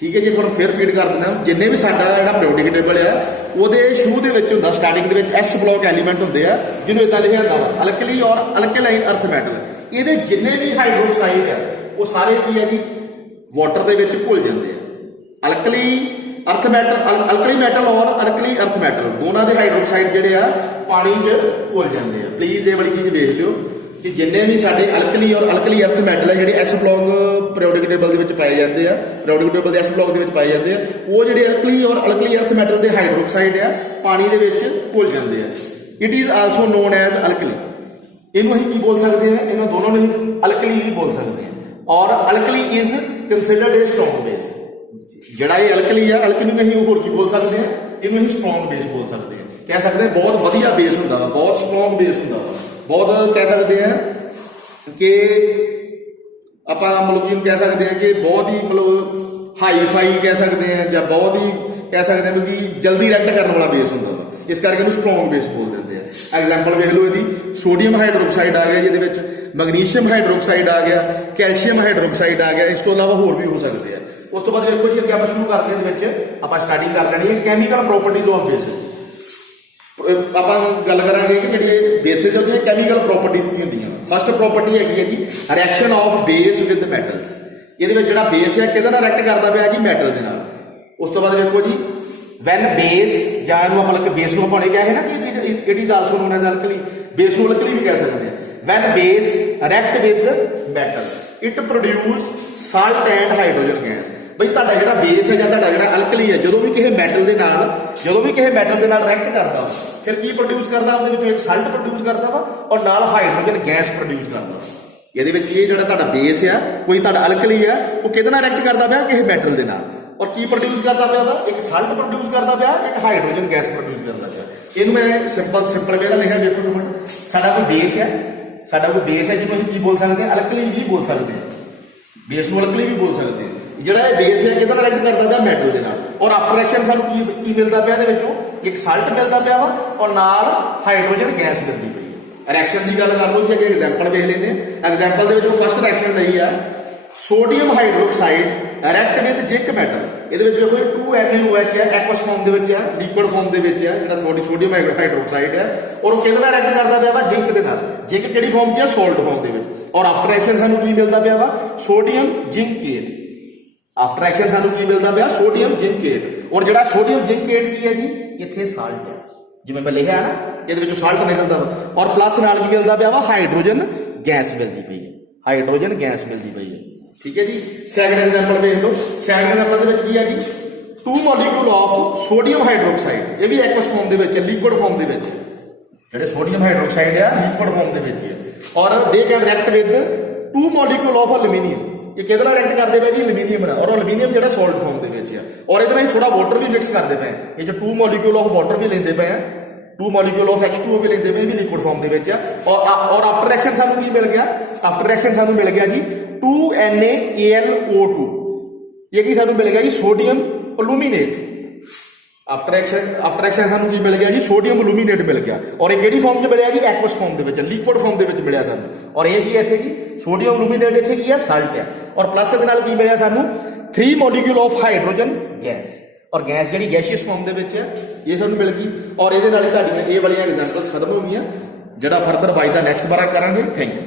ਠੀਕ ਹੈ ਜੀ। ਇੱਕ ਵਾਰ ਫਿਰ ਰਿਪੀਟ ਕਰ ਦਿੰਦਾ, ਜਿੰਨੇ ਵੀ ਸਾਡਾ ਜਿਹੜਾ ਪੀਰੀਓਡਿਕ ਟੇਬਲ ਆ ਉਹਦੇ ਸ਼ੁਰੂ ਦੇ ਵਿੱਚ ਹੁੰਦਾ, ਸਟਾਰਟਿੰਗ ਦੇ ਵਿੱਚ S ਬਲੌਕ ਐਲੀਮੈਂਟ ਹੁੰਦੇ ਆ, ਜਿਹਨੂੰ ਇਦਾਂ ਲਿਖਿਆ ਹੁੰਦਾ ਵਾ ਅਲਕਲੀ ਔਰ ਅਲਕੇਲਾਈਨ ਅਰਥ ਮੈਟਲ। ਇਹਦੇ ਜਿੰਨੇ ਵੀ ਹਾਈਡਰੋਕਸਾਈਡ ਆ ਉਹ ਸਾਰੇ ਕੀ ਆ ਜੀ, ਵਾਟਰ ਦੇ ਵਿੱਚ ਘੁਲ ਜਾਂਦੇ ਆ। ਅਲਕਲੀ अर्थ मैटल अल्कली मैटल और अल्कली अर्थ मैटल दोनों के हाइड्रोक्साइड जोड़े आ पानी च घुल जाते हैं। प्लीज़ ये वाली चीज़ देख लियो कि जिन्ने भी साडे अल्कली और अल्कली अर्थ मैटल है जिहड़े एस ब्लॉक पीरियोडिक टेबल दे विच पाए जाते हैं, पीरियोडिक टेबल के एस ब्लॉक दे विच पाए जाते हैं, वो जिहड़े अल्कली और अल्कली अर्थ मैटल के हाइड्रोक्साइड आ पानी दे विच घुल जाते हैं। It is also known as alkali. इनू असीं की बोल सकते हैं, इन्होंने दोनों ने अल्कली भी बोल सकते हैं। और alkali is considered a strong base. जिहड़ा ये अल्कली है, अल्कली में ही होर की बोल सकते हैं, इनू ही स्ट्रॉन्ग बेस बोल सकते हैं। कह सकते हैं बहुत वधिया बेस हुंदा वा, बहुत स्ट्रॉन्ग बेस हुंदा वा, बहुत कह सकते हैं कि आपां मतलब कि कह सकते हैं कि बहुत ही मतलब हाई फाई कह सकते हैं, या बहुत ही कह सकते हैं कि जल्दी रिएक्ट करने वाला बेस हुंदा वा, इस करके इहनूं स्ट्रॉन्ग बेस बोल देते हैं। एग्जाम्पल वेख लो इहदी, सोडियम हाइड्रोक्साइड आ गया जिहदे विच, मैग्नीशियम हाइड्रोक्साइड आ गया, कैल्शियम हाइड्रोक्साइड आ गया, इस तो इलावा होर भी हो सकते हैं। उस तो बाद देखो जी अगे आप शुरू करते हैं, आप स्टार्टिंग कर लेनी है कैमिकल प्रॉपर्टीज ऑफ बेसिस। आप गल करांगे कि जिहड़ियां बेसिस होंदियां कैमिकल प्रॉपर्टीज की होंदियां। फस्ट प्रॉपर्टी हैगी है जी reaction of base with metals. ये जिहड़ा बेस है किहदे नाल रिएक्ट करदा पिया जी, मैटल दे नाल। उस तो बाद देखो जी वैन बेस जां इहनूं आपां बेस नूं आपां कहा है ना कि it is also known as alkali, base नूं अल्कली भी कह सकते हैं। When base react with metal it produce salt and hydrogen gas. बई तुहाडा जिहड़ा बेस है जां तुहाडा जिहड़ा अल्कली है, ਜਦੋਂ भी किसी मैटल दे नाल रिएक्ट करदा फिर की प्रोड्यूस करदा, ਉਹਦੇ ਵਿੱਚੋਂ एक साल्ट प्रोड्यूस करदा वा और नाल हाइड्रोजन गैस प्रोड्यूस करदा। ਇਹਦੇ ਵਿੱਚ ਇਹ ਜਿਹੜਾ ਤੁਹਾਡਾ बेस है कोई ਤੁਹਾਡਾ अल्कली है वो किहदे नाल रिएक्ट करदा पिया, किसी मैटल दे नाल, और की प्रोड्यूस करता पिया वा, एक साल्ट प्रोड्यूस करता पिया, एक हाइड्रोजन गैस प्रोड्यूस करता पिया। ਇਹਨੂੰ मैं सिंपल वे नाल लिखिਆ, देखो एक मिनट, साडा कोई बेस है, ਜਿਹਨੂੰ ਅਸੀਂ ਕੀ बोल सकते हैं, अल्कली भी बोल सकते हैं, बेस ਨੂੰ अल्कली भी बोल सकते हैं। ਜਿਹੜਾ ਇਹ बेस है किहदे नाल रिएक्ट करता पिया, मैटल दे नाल, और आफ्टर एक्शन सानू की मिलता पिया, ਇਹਦੇ ਵਿੱਚੋਂ एक साल्ट मिलता पिया वा और नाल हाइड्रोजन गैस मिलती पई है। रिएक्शन की गल कर लो जी, अगे एग्जाम्पल वेख लेने। एग्जाम्पल के फस्ट रिएक्शन रही है sodium hydroxide react with zinc metal. ये देखो 2NaOH है, एक्वस फॉर्म के है, लिक्विड फॉर्म के है, जो सोडियम हाइड्रोक्साइड है, और वो किहदे नाल रिएक्ट करता पिया वा, जिंक के नाल। जिंक किहड़ी फॉर्म च है, सोल्ट फॉर्म के। और आफ्टर एक्शन सानू की मिलता पिया वा, सोडियम जिंकेट। आफ्टर एक्शन सानू की मिलता पिया, सोडियम जिंकेट। और जो सोडियम जिंकेट की है जी, इत्थे साल्ट है, जिवें मैं लिखा है ना, ये साल्ट निकलता वा, और प्लस नाल की मिलता पिया वा, हाइड्रोजन गैस मिलती पई है, हाइड्रोजन गैस मिलती पई है। ठीक है जी। सैकंड एग्जाम्पल देख लो, सैकंड एग्जाम्पल की है जी 2 मॉलीक्यूल ऑफ सोडियम हाइड्रोक्साइड। ये भी एक्वस फॉर्म के लिक्विड फॉर्म के जो सोडियम हाइड्रोक्साइड है लिक्विड फॉर्म के है, और they can react with 2 molecule of aluminium. ये किहदे नाल रिएक्ट करते पे जी, एल्यूमीनियम नाल, और एल्यूमीनियम जो सॉल्ट फॉर्म के है, और इहदे नाल थोड़ा वाटर भी मिक्स करते पे। ये जो 2 मॉलीक्यूल ऑफ वाटर भी लेंदे पे हैं, 2 मॉलीक्यूल ऑफ H2O भी लेंदे पे, भी लिक्विड फॉर्म के है। और आफ्टर एक्शन सानू की मिल गया, आफ्टर एक्शन सानू मिल गया जी 2NaAlO2। ये की सानू मिल गया जी सोडियम एल्यूमिनेट। आफ्टर एक्शन सानू की मिल गया जी, सोडियम एल्यूमिनेट मिल गया, और एक किहड़ी फॉर्म च मिलिया जी, एक्वस फॉर्म के लिक्विड फॉर्म के मिलिया सानू। और ये की है इत्थे जी, सोडियम एल्यूमिनेट इत्थे की है, साल्ट है, और प्लस इहदे नाल की मिलिया सानू 3 मॉलीक्यूल ऑफ हाइड्रोजन गैस, और गैस जी गैशियस फॉर्म के ये सानू मिल गई। और ये वाली तुहाडियां ये वाली एग्जाम्पल्स खत्म हो गई। जिहड़ा फर्दर बाय द नैक्सट बार करांगे। Thank you.